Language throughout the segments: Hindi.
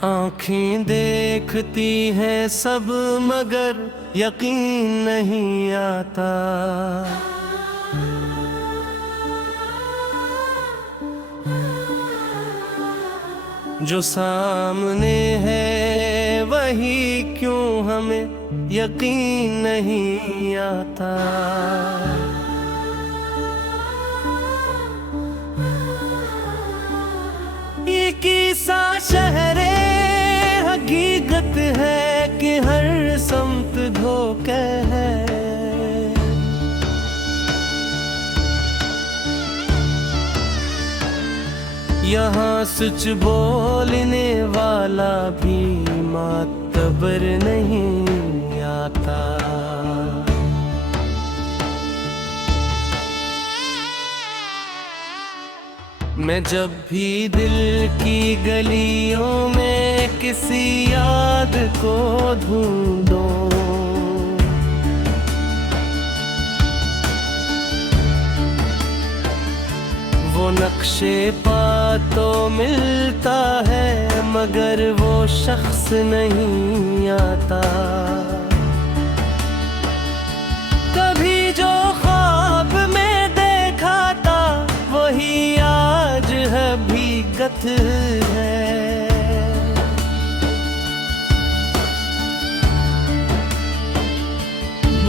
आँखें देखती हैं सब मगर यकीन नहीं आता। जो सामने है वही क्यों हमें यकीन नहीं आता। ये किस्सा शहरे हकीकत है कि हर समत धोखे है। यहाँ सच बोलने वाला भी मातबर नहीं आता। मैं जब भी दिल की गलियों में किसी याद को ढूंढूं, वो नक्शे पा तो मिलता है मगर वो शख्स नहीं आता। कभी जो ख्वाब में देखा था वही आज हकीकत है।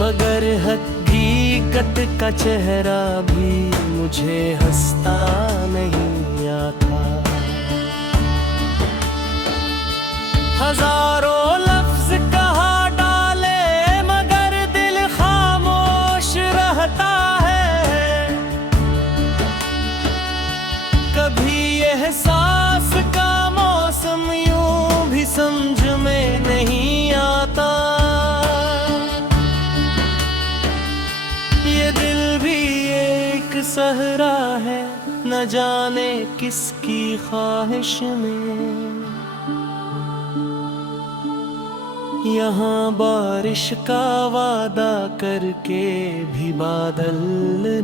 मगर हकीकत का चेहरा भी मुझे हंसता नहीं आता। हजारों लफ्ज कहा डाले मगर दिल खामोश रहता है। कभी एहसास का मौसम यूं भी समझ में नहीं आता। ये दिल भी एक सहरा है न जाने किसकी ख्वाहिश में। यहाँ बारिश का वादा करके भी बादल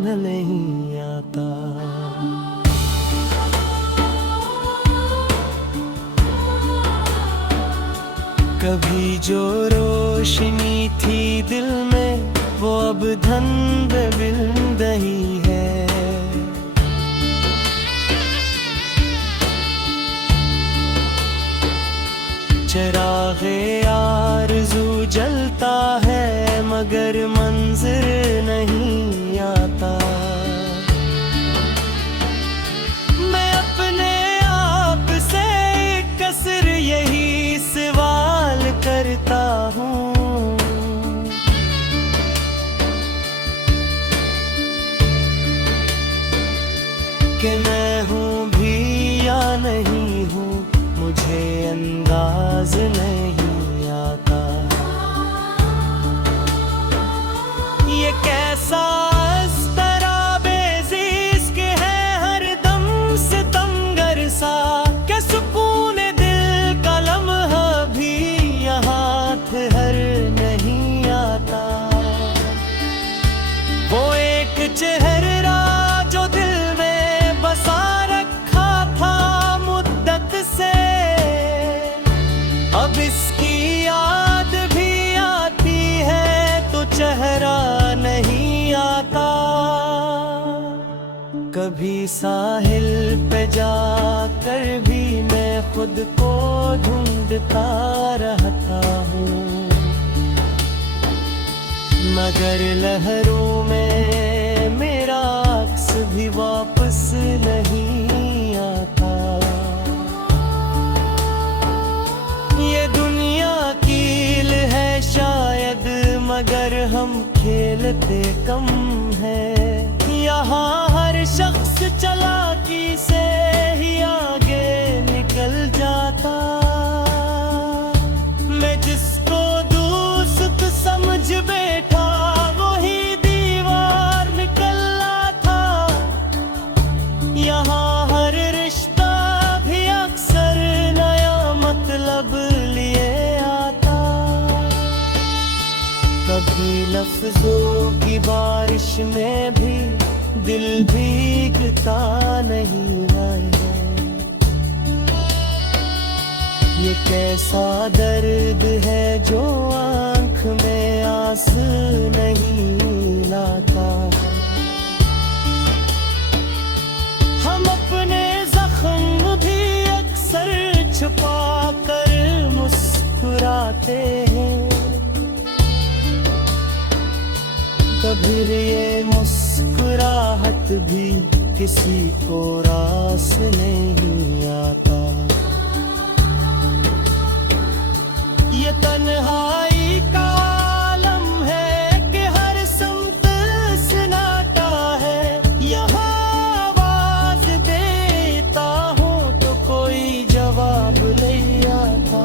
नहीं आता। कभी जो रोशनी थी दिल में वो अब धंध बिल्दही है। चरागे आरज़ू जलता है मगर मंज़िर नहीं आता। मैं अपने आप से कसर यही सवाल करता हूँ कि मैं हूँ भी या नहीं हूँ, मुझे अंदाज नहीं आता। ये कैसा इज़्तिराब-ए-इश्क़ है हर दम सितमगर सा कि सुकून दिल का लम्हा भी यहाँ ठहर नहीं आता। वो एक चेहरा जो दिल में बसा रखा था मुद्दत से, अब इसकी याद भी आती है तो चेहरा नहीं आता। कभी साहिल पे जाकर भी मैं खुद को ढूंढता रहता हूँ मगर लहरों में मेरा अक्स भी वापस नहीं आता। ये दुनिया कील है शायद मगर हम खेलते कम है। यहाँ हर शख्स चालाकी से ही आगे निकल जाता। मैं जिसको दोस्त समझ बैठा वही दीवार निकला था। यहाँ हर रिश्ता भी अक्सर नया मतलब लिए आता। कभी लफ्जों की बारिश में भी दिल भीगता नहीं है। ये कैसा दर्द है जो आँख में आंस नहीं लाता। हम अपने जख्म भी अक्सर छुपा कर मुस्कुराते हैं, कभी ये मुस्कुराहट भी किसी को रास नहीं आता। ये तन्हाई का आलम है कि हर समत सन्नाटा है। यहाँ आवाज देता हूँ तो कोई जवाब नहीं आता।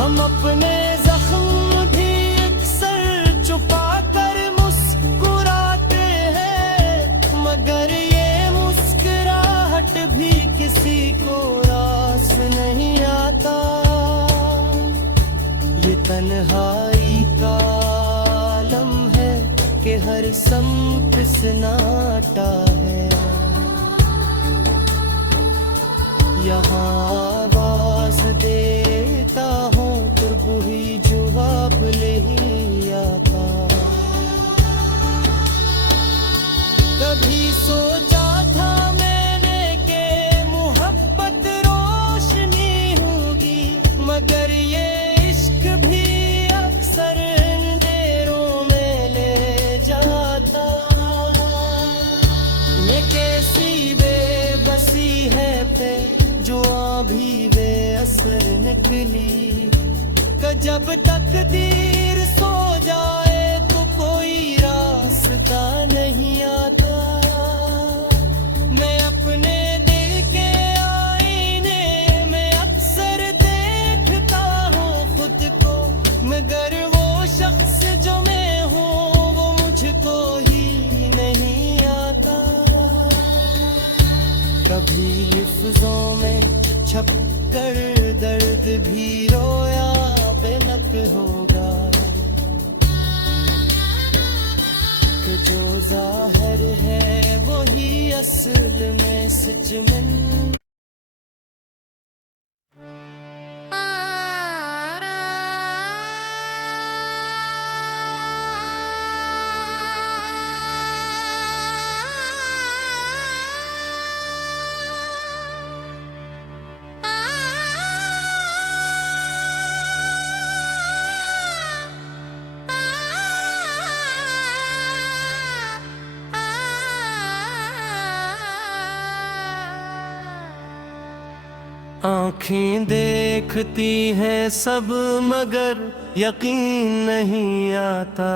हम अपने जख्म भी अक्सर छुपा कर मुस्कुराते हैं, मगर ये मुस्कुराहट भी किसी को रास नहीं आता। ये तन्हाई का आलम है कि हर समत सन्नाटा है। यहाँ आवाज देता हूँ तो वही जवाब नहीं आता। कभी सोचा था मैंने कि मोहब्बत रोशनी होगी, मगर ये इश्क भी अक्सर अंधेरों में ले जाता। ये कैसी बेबसी है पे जो अभी वे असर निकली, कि जब तकदीर सो जाए तो कोई रास्ता नहीं आता। मैं अपने दिल के आईने में अक्सर देखता हूँ खुद को, मगर वो शख्स जो मैं हूँ वो मुझको ही नहीं आता। कभी लिफ्ज़ों में छप कर दर्द भी रोया बेनक होगा, कि जो जाहिर है वही असल में सच में। आँखें देखती हैं सब मगर यकीन नहीं आता।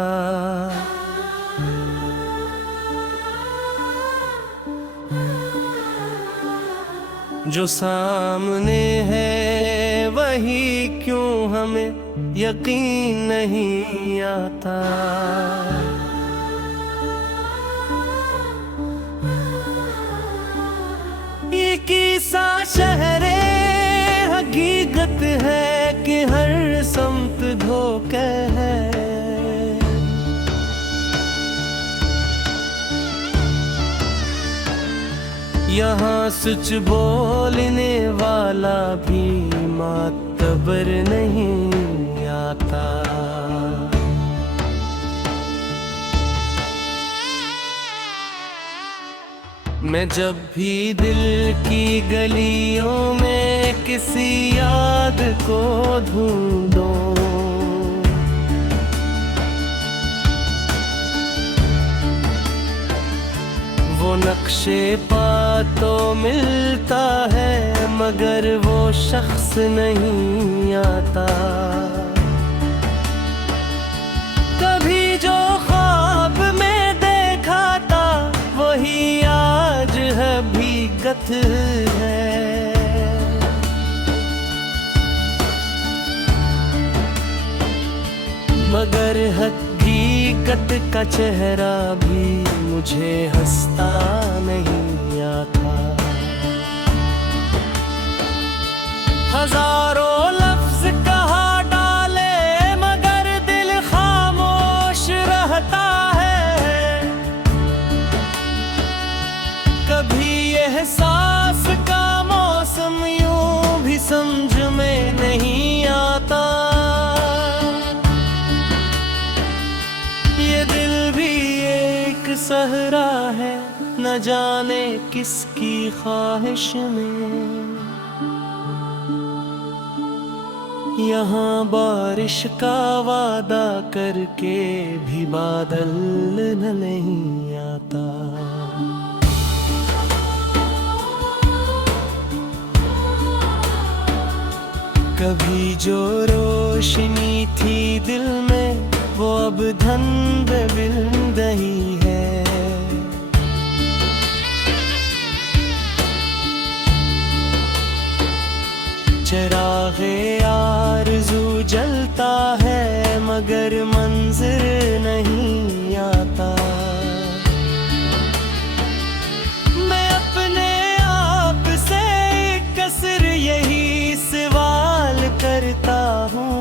जो सामने है वही क्यों हमें यकीन नहीं आता। ये किस्सा शहरे हकीकत है कि हर समत धोखे है। यहाँ सच बोलने वाला भी मातबर नहीं आता। मैं जब भी दिल की गलियों में किसी याद को ढूंढूं, वो नक्शे पा तो मिलता है मगर वो शख्स नहीं आता। कभी जो ख्वाब में देखा था वही आज हकीकत है। मगर हकीकत का चेहरा भी मुझे हंसता नहीं आता। हजारों लफ्ज कहा डाले मगर दिल खामोश रहता है। कभी एहसास का मौसम यूं सहरा है न जाने किसकी ख्वाहिश में। यहाँ बारिश का वादा करके भी बादल नहीं आता। कभी जो रोशनी थी दिल में वो अब धंध बिल नहीं है। चिरागे आरज़ू जलता है मगर मंज़िर नहीं आता। मैं अपने आप से कसर यही सवाल करता हूँ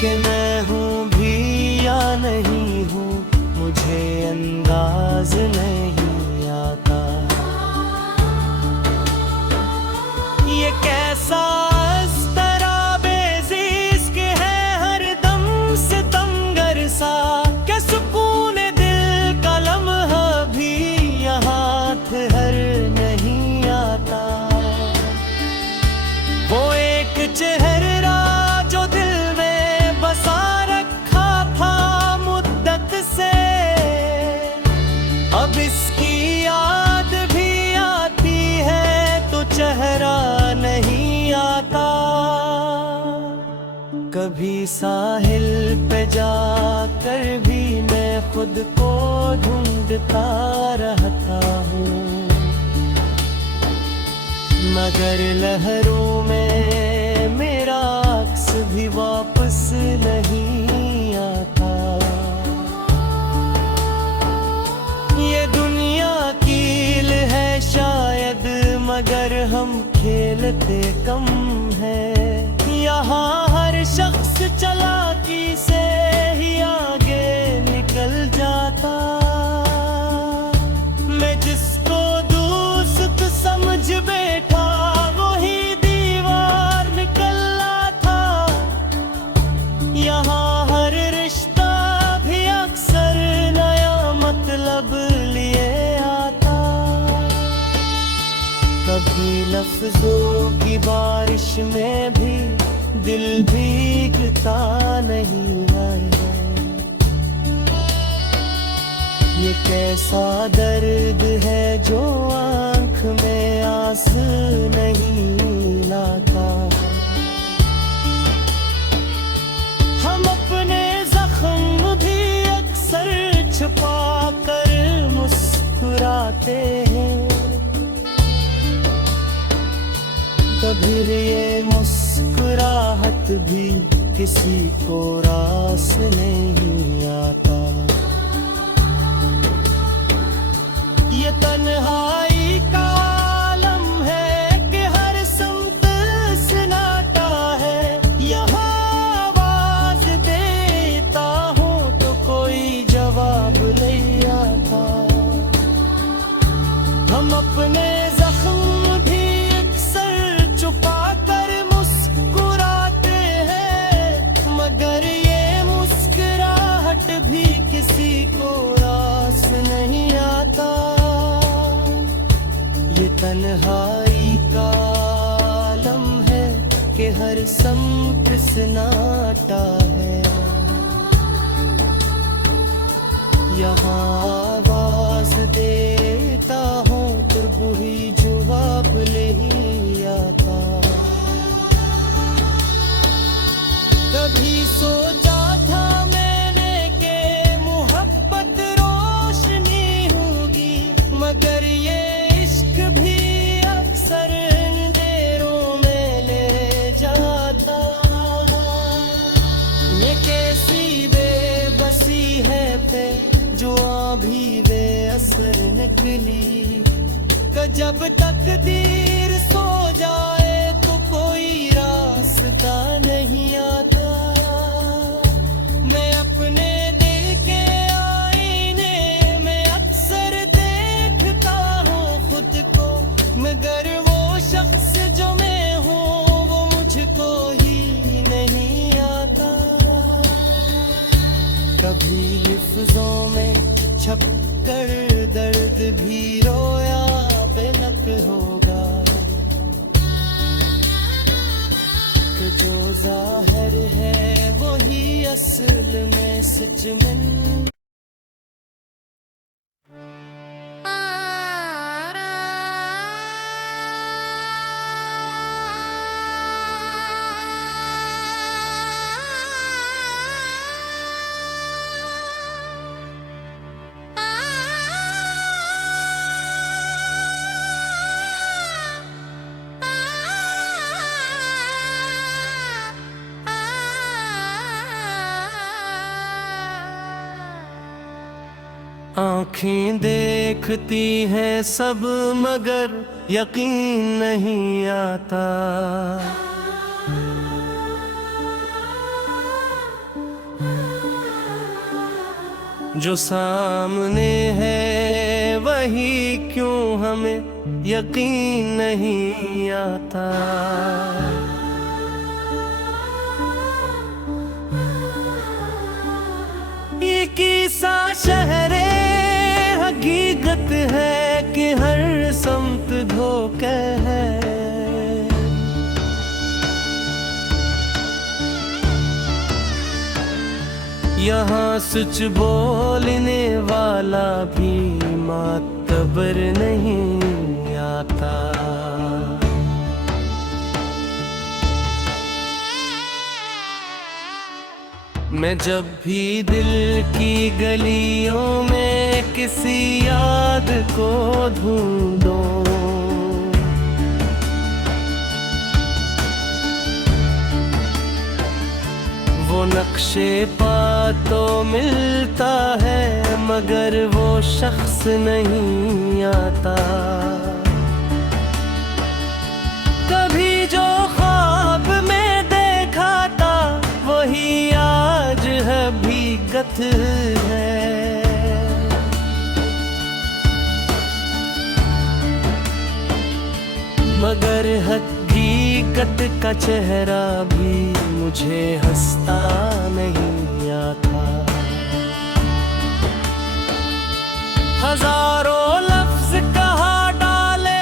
कि मैं हूँ भी या नहीं हूँ, मुझे अंदाज नहीं आता। ये कैसा अस्तराबेज़ीज़ के है हर दम सितमगर सा, कि सुकून दिल का लम्हा भी यहाँ ठहर नहीं आता। वो एक चेहरा जो दिल में बसा रखा था मुद्दत से, अब इसकी याद भी आती है तो चेहरा नहीं आता। कभी साहिल पे जाकर भी मैं खुद को ढूंढता रहता हूँ, मगर लहरों में मेरा अक्स भी वापस नहीं आता। ये दुनिया कील है शायद मगर हम खेलते कम है। यहाँ हर शख्स चालाकी से ही आगे निकल जाता। मैं जिसको दोस्त समझ बैठा वही दीवार निकला था। यहाँ हर रिश्ता भी अक्सर नया मतलब लिए आता। कभी लफ्जों की बारिश में भी दिल भीगता नहीं है। ये कैसा दर्द है जो आँख में आंसू नहीं लाता। हम अपने जख्म भी अक्सर छुपा कर मुस्कुराते हैं। कभी ये मुस्कुराहट भी किसी को रास नहीं आता। ये तन्हाई का आलम है कि हर संत सन्नाटा है। यहाँ आवाज देता हूँ तो कोई जवाब नहीं आता। हम अपने जख्म भी अक्सर छुपा कर मुस्कुराते हैं, मगर ये मुस्कुराहट भी किसी को रास नहीं आता। ये तन्हाई का आलम है कि हर समत सन्नाटा है। यहाँ आवाज देता हूँ तो वही जवाब नहीं आता। कभी सोचा था मैंने कि मोहब्बत रोशनी होगी, मगर ये इश्क भी अक्सर अंधेरों में ले जाता। ये कैसी बेबसी है पे जो अभी बेअसर निकली। जब तकदीर सो जाए तो कोई रास्ता नहीं आता। मैं अपने दिल के आईने में अक्सर देखता हूँ खुद को, मगर वो शख्स जो मैं हूँ वो मुझको ही नहीं छप कर दर्द भी रोया बेलक होगा कि जो जाहिर है वही असल में सच में। आँखें देखती हैं सब मगर यकीन नहीं आता, जो सामने है वही क्यों हमें यकीन नहीं आता। ये किस्सा शहरे हकीकत है कि हर समत धोखे है। यहाँ सच बोलने वाला भी मातबर नहीं आता। मैं जब भी दिल की गलियों में किसी याद को ढूंढूं, वो नक्शे पा तो मिलता है मगर वो शख्स नहीं आता। कभी जो ख्वाब में देखा था वही आज हकीकत है। मगर हकीकत का चेहरा भी मुझे हंसता नहीं आता। हजारों लफ्ज कहा डाले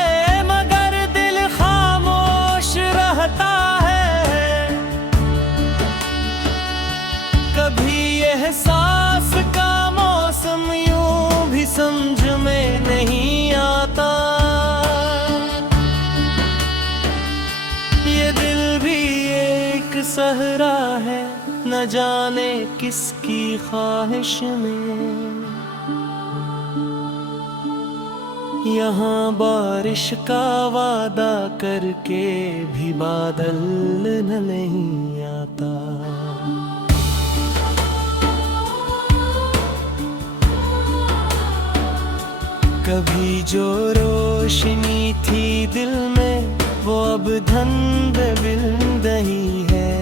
मगर दिल खामोश रहता है। कभी एहसास का मौसम यूं भी समझ में नहीं आता। ये दिल भी एक सहरा है न जाने किसकी ख्वाहिश में। यहाँ बारिश का वादा करके भी बादल नहीं आता। कभी जो रोशनी थी दिल में वो अब धंध बिंद ही है।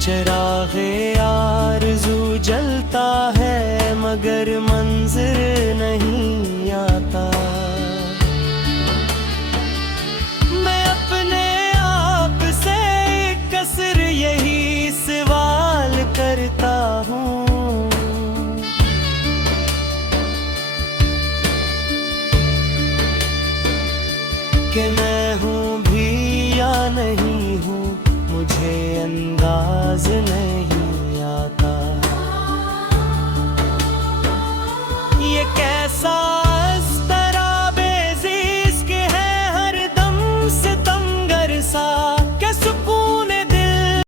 चरागे आरज़ू जलता है मगर मंज़िर नहीं आता। मैं अपने आप से कसर यही सवाल करता हूँ कि मैं हूँ भी या नहीं हूँ, मुझे अंदाज़